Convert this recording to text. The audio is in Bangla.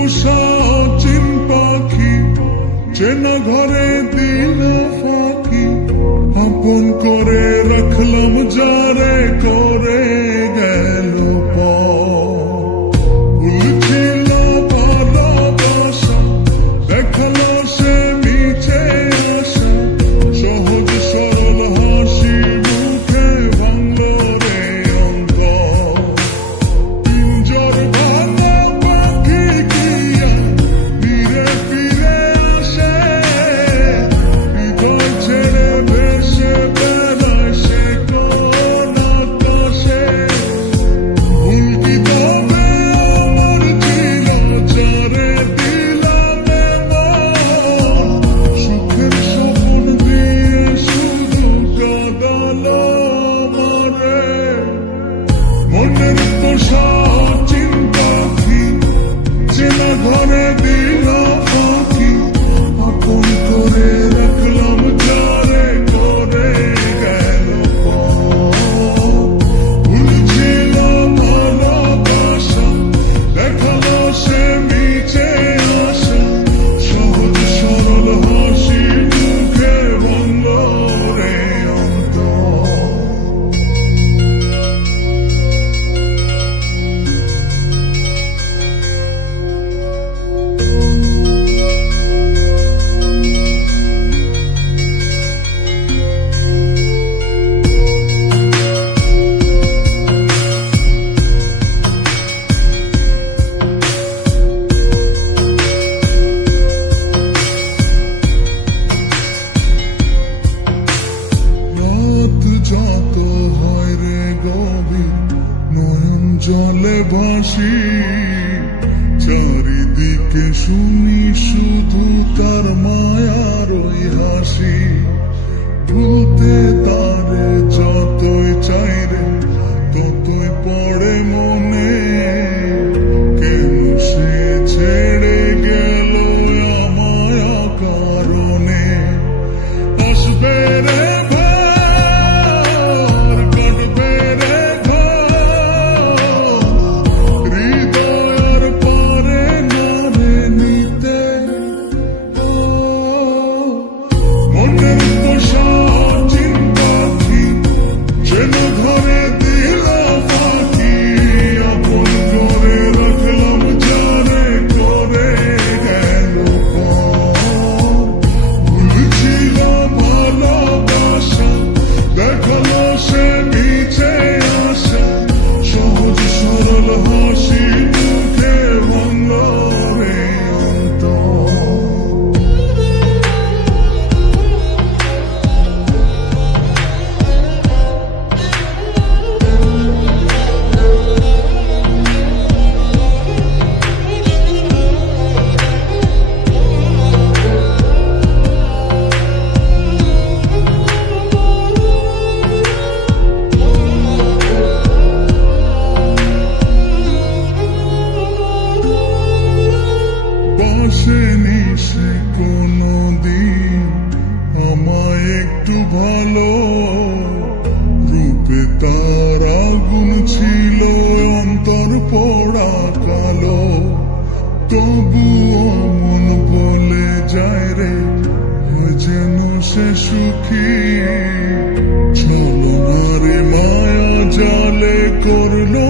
পোষা চিন পাখি চেনা ঘরে দিল ফাঁকি, আপন করে রাখলাম যারে করে গেল ভুলছিল ভালোবাসা, দেখালো সে মিছে আশা, সহজ সরল হাসি মুখে ভাঙলো রে অন্তর। পিঞ্জর ভাঙা পাখি কিয়া ফিরে ফিরে আসে, হৃদয় ছেড়ে ভেসে বেড়ায় সে কোন আকাশে। ভুল কি তবে আমার ছিল যারে দিলাম এমন, সুখের স্বপ্ন দিয়ে শুধু কাঁদালো আমারে। মনের পোষা চিন পাখি চেনা ঘরে দিল ফাঁকি, আপন করে রাখলাম যারে করে গেল ভুল ছিল ভালোবাসা, দেখালো সে মিছে আশা, সহজ সরল হাসি মুখে ভাঙলো রে অন্তর। রাত যত হয় রে গভীর, নয়ন জলে ভাসি, চারিদিকে শুনি শুধু তার মায়ার ওই হাসি। ভুলতে তারে যতই চাই রে ততই পড়ে মনে, কেন সে ছেড়ে গেল আমায় কারণে। আসবে রে ঘর, কাটবে রে ঘর, হৃদয়ের পরে না রে নিতে। মনের পোষা চিন পাখি চেনা ঘরে দিল ফাঁকি, আপন করে রাখলাম যারে করে গেল ভুল ছিল ভালোবাসা, দেখালো সে মিছে আশা, সহজ সরল হাসি মুখে ভাঙলো রে অন্তর। বাসেনি সে কোনদিন আমায় একটু ভালো, রূপে তার আগুন ছিল অন্তর পোড়া কালো। তবুও মন বলে যায় রে হয় যেন সে সুখী, ছলনারে মায়া জালে করলো